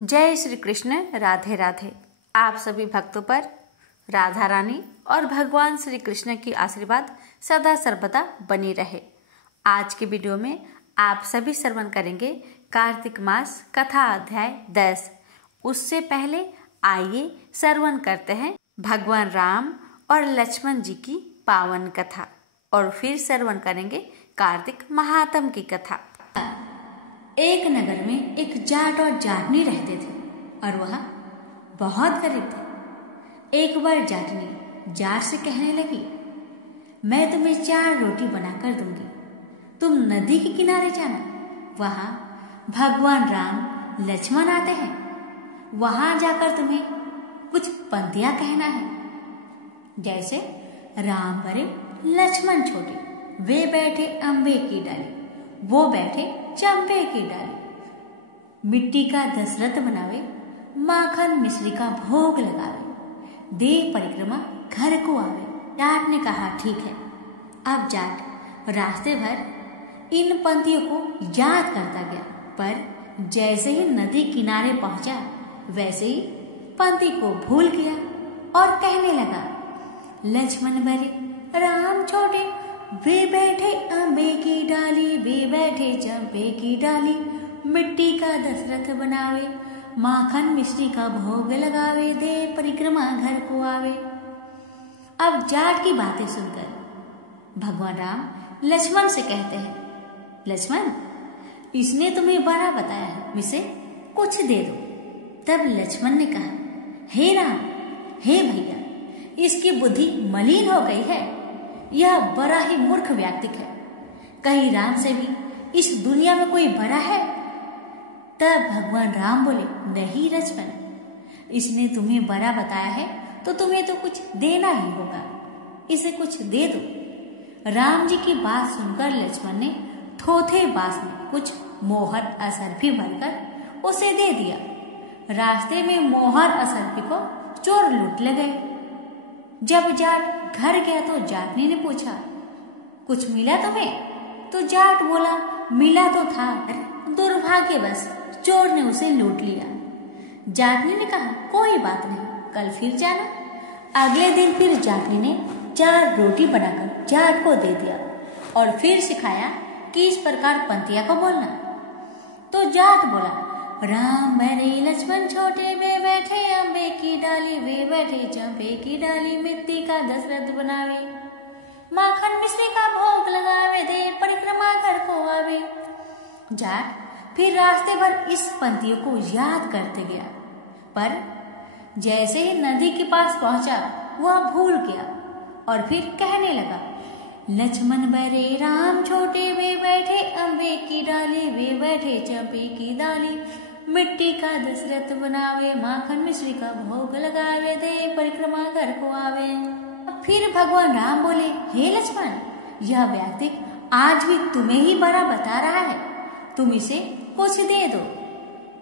जय श्री कृष्ण। राधे राधे। आप सभी भक्तों पर राधा रानी और भगवान श्री कृष्ण की आशीर्वाद सदा सर्वदा बनी रहे। आज के वीडियो में आप सभी श्रवण करेंगे कार्तिक मास कथा अध्याय 10। उससे पहले आइए श्रवण करते हैं भगवान राम और लक्ष्मण जी की पावन कथा और फिर श्रवण करेंगे कार्तिक महात्म की कथा। एक नगर में एक जाट और जाटनी रहते थे और वह बहुत गरीब थे। एक बार जाटनी जाट से कहने लगी, मैं तुम्हें 4 रोटी बनाकर दूंगी, तुम नदी के किनारे जाना, वहां भगवान राम लक्ष्मण आते हैं, वहां जाकर तुम्हें कुछ पंक्तियां कहना है। जैसे राम बड़े लक्ष्मण छोटे, वे बैठे अम्बे की डाली, वो बैठे चंपे की डाली, मिट्टी का दशरथ बनावे, माखन मिश्री का भोग लगावे, दे परिक्रमा घर को आवे। जाट ने कहा, ठीक है। अब जाट रास्ते भर इन पंक्तियों को याद करता गया, पर जैसे ही नदी किनारे पहुंचा वैसे ही पंक्ति को भूल गया और कहने लगा, लक्ष्मण बड़े राम छोटे, वे बैठे अम्बे की डाली, वे बैठे चंपे की डाली, मिट्टी का दशरथ बनावे, माखन मिश्री का भोग लगावे, दे परिक्रमा घर को आवे। अब जाट की बातें सुनकर भगवान राम लक्ष्मण से कहते हैं, लक्ष्मण इसने तुम्हें बड़ा बताया है, इसे कुछ दे दो। तब लक्ष्मण ने कहा, हे राम, हे भैया, इसकी बुद्धि मलिन हो गई है, यह बड़ा ही मूर्ख व्यक्ति है, कहीं राम से भी इस दुनिया में कोई बड़ा है? तब भगवान राम बोले, नहीं लक्ष्मण, इसने तुम्हें बड़ा बताया है तो तुम्हें तो कुछ देना ही होगा, इसे कुछ दे दो। राम जी की बात सुनकर लक्ष्मण ने थोथे बांस में कुछ मोहर असरफी भरकर उसे दे दिया। रास्ते में मोहर असरफी को चोर लूट ले गए। जब जाट घर गया तो जाटनी ने पूछा, कुछ मिला तुम्हें? तो जाट बोला, मिला तो था, दुर्भाग्यवश चोर ने उसे लूट लिया। जाटनी ने कहा, कोई बात नहीं, कल फिर जाना। अगले दिन फिर जाटनी ने 4 रोटी बनाकर जाट को दे दिया और फिर सिखाया कि इस प्रकार पंक्तियां को बोलना। तो जाट बोला, राम बड़े लक्ष्मण छोटे, वे बैठे अम्बे की डाली, वे बैठे चंपे की डाली, मिट्टी का दशरथ बनावे, माखन मिश्री का भोग लगावे, दे परिक्रमा घर को आवे। जाट फिर रास्ते भर इस पंक्तियों को याद करते गया, पर जैसे ही नदी के पास पहुंचा वह भूल गया और फिर कहने लगा, लक्ष्मण बड़े राम छोटे, वे बैठे अम्बे की डाली, वे बैठे चंपे की डाली, मिट्टी का दशरथ बनावे, माखन मिश्री का भोग लगावे, दे परिक्रमा घर को आवे। फिर भगवान राम बोले, हे लक्ष्मण, यह व्यक्ति आज भी तुम्हें ही बड़ा बता रहा है, तुम इसे कुछ दे दो।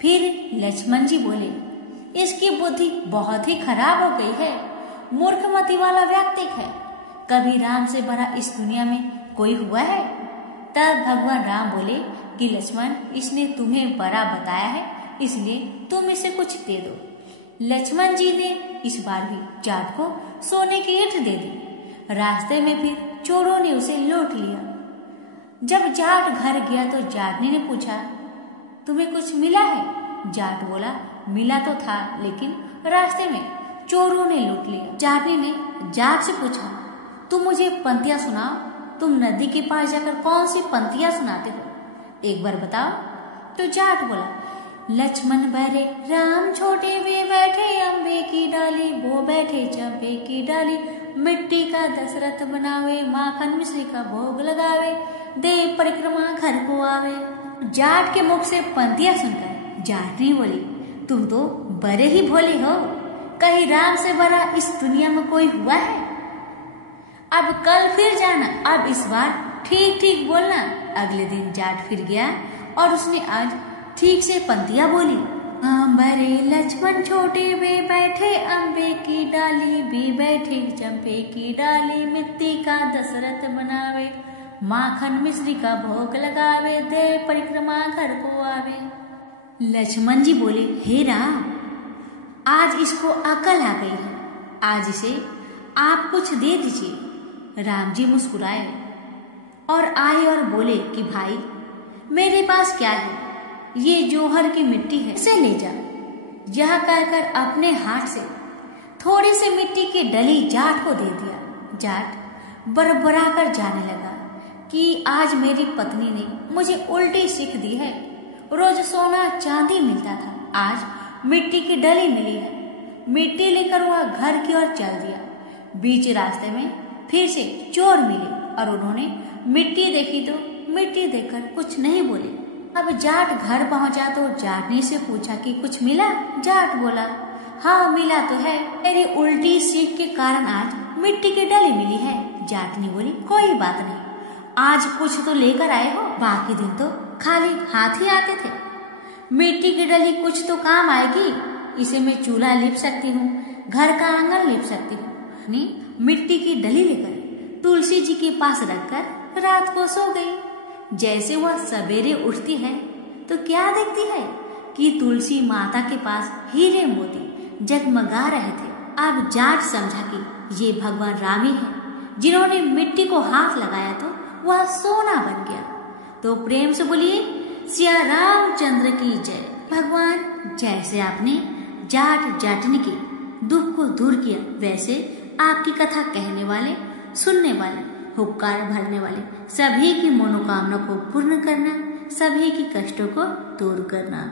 फिर लक्ष्मण जी बोले, इसकी बुद्धि बहुत ही खराब हो गई है, मूर्खमती वाला व्यक्ति है, कभी राम से बड़ा इस दुनिया में कोई हुआ है? तब भगवान राम बोले कि लक्ष्मण, इसने तुम्हें बड़ा बताया है, इसलिए तुम इसे कुछ दे दो। लक्ष्मण जी ने इस बार भी जाट को सोने की ईंट दे दी। रास्ते में फिर चोरों ने उसे लूट लिया। जब जाट घर गया तो जाटनी ने पूछा, तुम्हें कुछ मिला है? जाट बोला, मिला तो था, लेकिन रास्ते में चोरों ने लूट लिया। जाटनी ने जाट से पूछा, तुम मुझे पंक्तियां सुनाओ, तुम नदी के पास जाकर कौन सी पंक्तियां सुनाते हो, एक बार बताओ। तो जाट बोला, लक्ष्मण बड़े राम छोटे, वे बैठे अम्बे की डाली, वो बैठे चंपे की डाली, मिट्टी का दशरथ बनावे, माखन मिश्री का भोग लगावे, दे परिक्रमा घर को आवे। जाट के मुख से पंक्तियां सुनकर जाटनी बोली, तुम तो बड़े ही भोले हो, कहीं राम से बड़ा इस दुनिया में कोई हुआ है? अब कल फिर जाना, अब इस बार ठीक ठीक बोलना। अगले दिन जाट फिर गया और उसने आज ठीक से पंक्तियां बोली। बड़े लक्ष्मण छोटे, वे बैठे अम्बे की डाली, वे बैठे चंपे की डाली, मिट्टी का दशरथ बनावे, माखन मिश्री का भोग लगावे, दे परिक्रमा घर को आवे। लक्ष्मण जी बोले, हे राम, आज इसको अकल आ गई है, आज इसे आप कुछ दे दीजिए। राम जी मुस्कुराए और आए और बोले कि भाई, मेरे पास क्या है, ये जौहर की मिट्टी है, इसे ले जा। यह कहकर अपने हाथ से थोड़ी सी मिट्टी की डली जाट को दे दिया। जाट बड़बड़ा कर जाने लगा कि आज मेरी पत्नी ने मुझे उल्टी सीख दी है। रोज सोना चांदी मिलता था, आज मिट्टी की डली मिली है। मिट्टी लेकर वह घर की ओर चल दिया। बीच रास्ते में फिर से चोर मिले और उन्होंने मिट्टी देखी तो मिट्टी देखकर कुछ नहीं बोले। अब जाट घर पहुंचा तो जाट ने से पूछा कि कुछ मिला? जाट बोला, हाँ मिला तो है, मेरी उल्टी सीख के कारण आज मिट्टी की डली मिली है। जाट ने बोली, कोई बात नहीं, आज कुछ तो लेकर आए हो, बाकी दिन तो खाली हाथ ही आते थे। मिट्टी की डली कुछ तो काम आएगी, इसे मैं चूल्हा लीप सकती हूँ, घर का आंगन लीप सकती हूँ। मिट्टी की डली लेकर तुलसी जी के पास रखकर रात को सो गई। जैसे वह सवेरे उठती है तो क्या देखती है कि तुलसी माता के पास हीरे मोती जगमगा रहे थे। अब जाट समझा कि ये भगवान राम ही है, जिन्होंने मिट्टी को हाथ लगाया तो वह सोना बन गया। तो प्रेम से बोलिए, सिया रामचंद्र की जय। भगवान, जैसे आपने जाट जाटनी के दुख को दूर किया, वैसे आपकी कथा कहने वाले, सुनने वाले, हुक्कार भरने वाले सभी की मनोकामना को पूर्ण करना, सभी की कष्टों को दूर करना।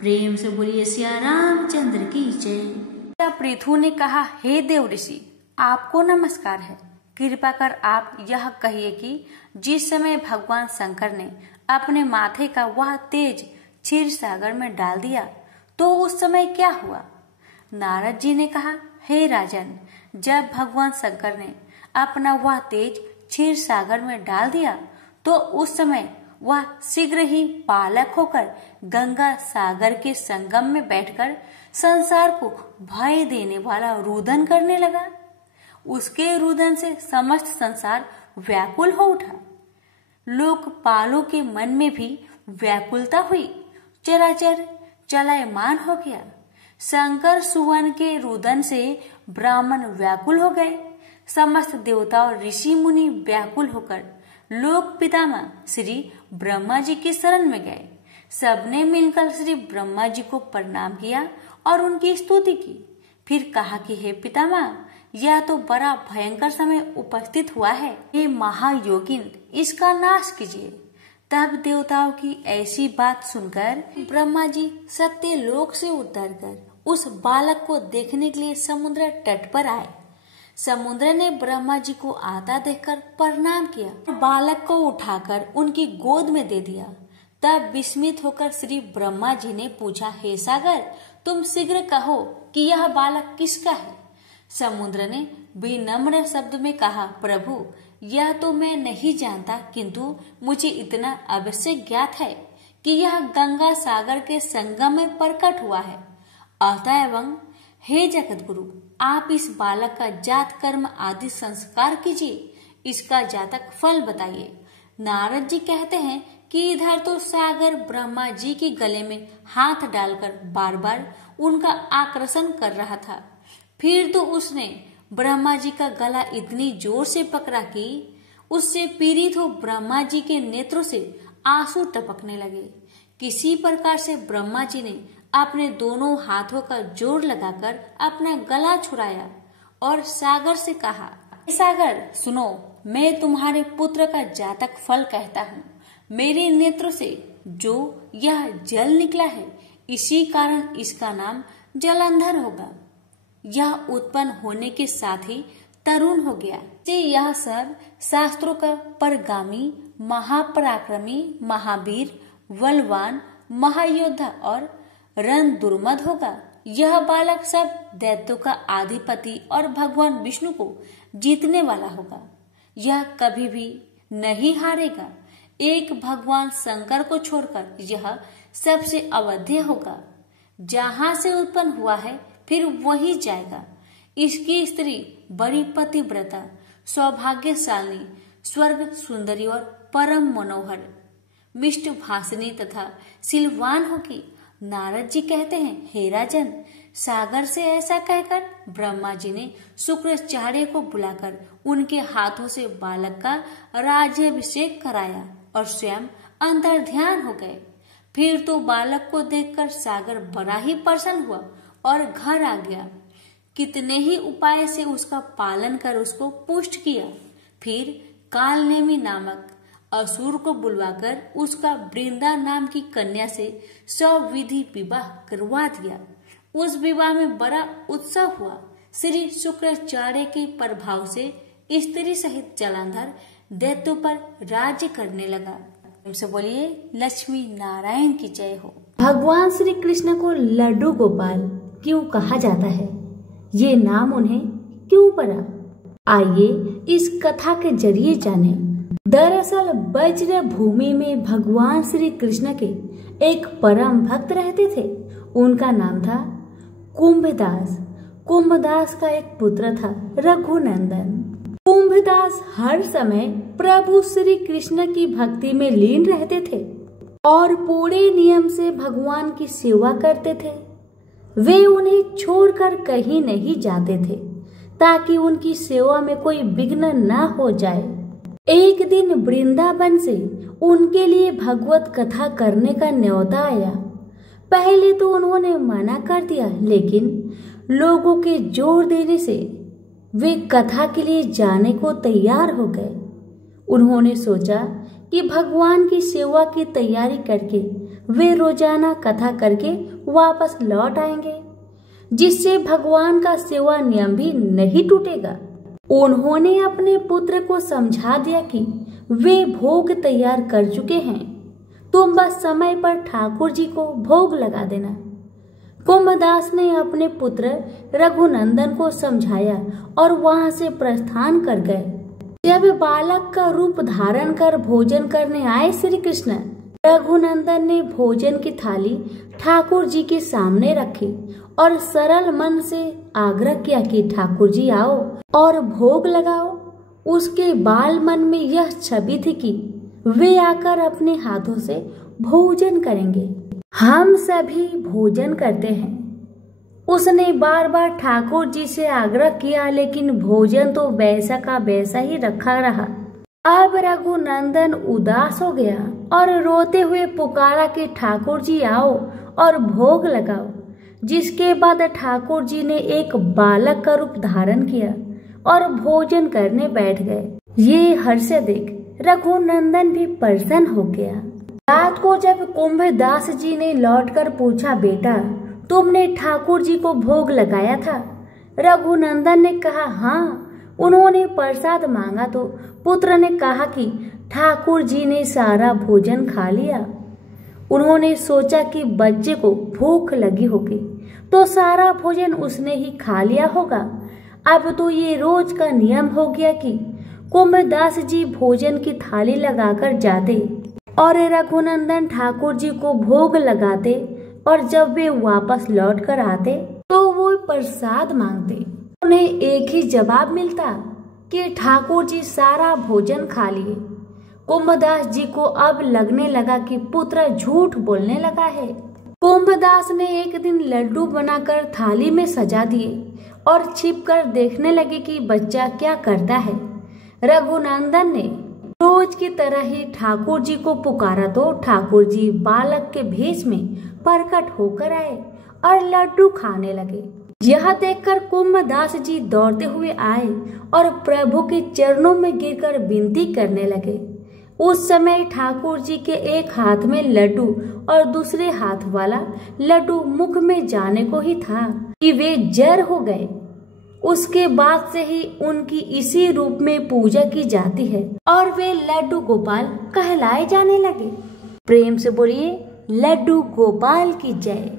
प्रेम से बोलिए, सिया रामचंद्र की जय। पृथु ने कहा, हे देव ऋषि, आपको नमस्कार है। कृपा कर आप यह कहिए कि जिस समय भगवान शंकर ने अपने माथे का वह तेज क्षीर सागर में डाल दिया तो उस समय क्या हुआ? नारद जी ने कहा, हे राजन, जब भगवान शंकर ने अपना वह तेज क्षीर सागर में डाल दिया तो उस समय वह शीघ्र ही बालक होकर गंगा सागर के संगम में बैठकर संसार को भय देने वाला रुदन करने लगा। उसके रुदन से समस्त संसार व्याकुल हो उठा। लोकपालों के मन में भी व्याकुलता हुई, चराचर चलायमान हो गया। शंकर सुवन के रुदन से ब्राह्मण व्याकुल हो गए। समस्त देवता और ऋषि मुनि व्याकुल होकर लोक पितामह श्री ब्रह्मा जी की शरण में गए। सबने मिलकर श्री ब्रह्मा जी को प्रणाम किया और उनकी स्तुति की। फिर कहा कि हे पितामह, यह तो बड़ा भयंकर समय उपस्थित हुआ है, हे महायोगिन, इसका नाश कीजिए। तब देवताओं की ऐसी बात सुनकर ब्रह्मा जी सत्य लोक से उतरकर उस बालक को देखने के लिए समुद्र तट पर आए। समुद्र ने ब्रह्मा जी को आता देखकर प्रणाम किया, बालक को उठाकर उनकी गोद में दे दिया। तब विस्मित होकर श्री ब्रह्मा जी ने पूछा, हे सागर, तुम शीघ्र कहो कि यह बालक किसका है? समुद्र ने विनम्र शब्द में कहा, प्रभु, यह तो मैं नहीं जानता, किंतु मुझे इतना अवश्य ज्ञात है कि यह गंगा सागर के संगम में प्रकट हुआ है। अतएव हे जगतगुरु, आप इस बालक का जात कर्म आदि संस्कार कीजिए, इसका जातक फल बताइए। नारद जी कहते हैं कि इधर तो सागर ब्रह्मा जी के गले में हाथ डालकर बार बार उनका आकर्षण कर रहा था। फिर तो उसने ब्रह्मा जी का गला इतनी जोर से पकड़ा कि उससे पीड़ित हो ब्रह्मा जी के नेत्रों से आंसू टपकने लगे। किसी प्रकार से ब्रह्मा जी ने अपने दोनों हाथों का जोर लगाकर अपना गला छुड़ाया और सागर से कहा, सागर सुनो, मैं तुम्हारे पुत्र का जातक फल कहता हूँ। मेरे नेत्रों से जो यह जल निकला है, इसी कारण इसका नाम जलंधर होगा। यह उत्पन्न होने के साथ ही तरुण हो गया। यह सब शास्त्रों का परगामी, महापराक्रमी, महावीर, बलवान, महायोद्धा और रण दुर्मद होगा। यह बालक सब दैत्यों का अधिपति और भगवान विष्णु को जीतने वाला होगा। यह कभी भी नहीं हारेगा। एक भगवान शंकर को छोड़कर यह सबसे अवध्य होगा। जहाँ से उत्पन्न हुआ है फिर वही जाएगा। इसकी स्त्री बड़ी पतिव्रता, सौभाग्यशालिनी, स्वर्ग सुंदरी और परम मनोहर, मिष्ट भाषिनी तथा सिलवान होगी। नारद जी कहते हैं, हे राजन, सागर से ऐसा कहकर ब्रह्मा जी ने शुक्राचार्य को बुलाकर उनके हाथों से बालक का राज्याभिषेक कराया और स्वयं अंतर ध्यान हो गए। फिर तो बालक को देखकर सागर बड़ा ही प्रसन्न हुआ और घर आ गया। कितने ही उपाय से उसका पालन कर उसको पुष्ट किया। फिर कालनेमी नामक असुर को बुलवाकर उसका वृंदा नाम की कन्या से सविधि विवाह करवा दिया। उस विवाह में बड़ा उत्सव हुआ। श्री शुक्राचार्य के प्रभाव से स्त्री सहित जलंधर दैत्यों पर राज्य करने लगा। से बोलिए लक्ष्मी नारायण की जय हो। भगवान श्री कृष्ण को लड्डू गोपाल क्यों कहा जाता है? ये नाम उन्हें क्यों पड़ा? आइए इस कथा के जरिए जाने। दरअसल ब्रज भूमि में भगवान श्री कृष्ण के एक परम भक्त रहते थे। उनका नाम था कुंभदास। कुंभदास का एक पुत्र था रघुनंदन। कुंभदास हर समय प्रभु श्री कृष्ण की भक्ति में लीन रहते थे और पूरे नियम से भगवान की सेवा करते थे। वे उन्हें छोड़कर कहीं नहीं जाते थे ताकि उनकी सेवा में कोई विघ्न न हो जाए। एक दिन वृंदावन से उनके लिए भगवत कथा करने का न्योता आया। पहले तो उन्होंने मना कर दिया, लेकिन लोगों के जोर देने से वे कथा के लिए जाने को तैयार हो गए। उन्होंने सोचा कि भगवान की सेवा की तैयारी करके वे रोजाना कथा करके वापस लौट आएंगे, जिससे भगवान का सेवा नियम भी नहीं टूटेगा। उन्होंने अपने पुत्र को समझा दिया कि वे भोग तैयार कर चुके हैं, तुम बस समय पर ठाकुर जी को भोग लगा देना। कुंभदास ने अपने पुत्र रघुनंदन को समझाया और वहां से प्रस्थान कर गए। जब बालक का रूप धारण कर भोजन करने आए श्री कृष्ण, रघुनंदन ने भोजन की थाली ठाकुर जी के सामने रखी और सरल मन से आग्रह किया कि ठाकुर जी आओ और भोग लगाओ। उसके बाल मन में यह छवि थी कि वे आकर अपने हाथों से भोजन करेंगे। हम सभी भोजन करते हैं। उसने बार बार ठाकुर जी से आग्रह किया, लेकिन भोजन तो वैसा का वैसा ही रखा रहा। अब रघुनंदन उदास हो गया और रोते हुए पुकारा कि ठाकुर जी आओ और भोग लगाओ। जिसके बाद ठाकुर जी ने एक बालक का रूप धारण किया और भोजन करने बैठ गए। ये हर्ष देख रघुनंदन भी प्रसन्न हो गया। रात को जब कुंभदास जी ने लौटकर पूछा, बेटा तुमने ठाकुर जी को भोग लगाया था? रघुनंदन ने कहा, हाँ। उन्होंने प्रसाद मांगा तो पुत्र ने कहा कि ठाकुर जी ने सारा भोजन खा लिया। उन्होंने सोचा कि बच्चे को भूख लगी होगी तो सारा भोजन उसने ही खा लिया होगा। अब तो ये रोज का नियम हो गया कि कुंभदास जी भोजन की थाली लगाकर जाते और रघुनंदन ठाकुर जी को भोग लगाते, और जब वे वापस लौट कर आते तो वो प्रसाद मांगते। उन्हें एक ही जवाब मिलता कि ठाकुर जी सारा भोजन खा लिए। कुंभदास जी को अब लगने लगा कि पुत्र झूठ बोलने लगा है। कुंभदास ने एक दिन लड्डू बनाकर थाली में सजा दिए और छिपकर देखने लगे कि बच्चा क्या करता है। रघुनंदन ने रोज की तरह ही ठाकुर जी को पुकारा तो ठाकुर जी बालक के भेष में प्रकट होकर आए और लड्डू खाने लगे। यह देखकर कुंभदास जी दौड़ते हुए आए और प्रभु के चरणों में गिरकर विनती करने लगे। उस समय ठाकुर जी के एक हाथ में लड्डू और दूसरे हाथ वाला लड्डू मुख में जाने को ही था कि वे जर हो गए। उसके बाद से ही उनकी इसी रूप में पूजा की जाती है और वे लड्डू गोपाल कहलाए जाने लगे। प्रेम से बोलिए लड्डू गोपाल की जय।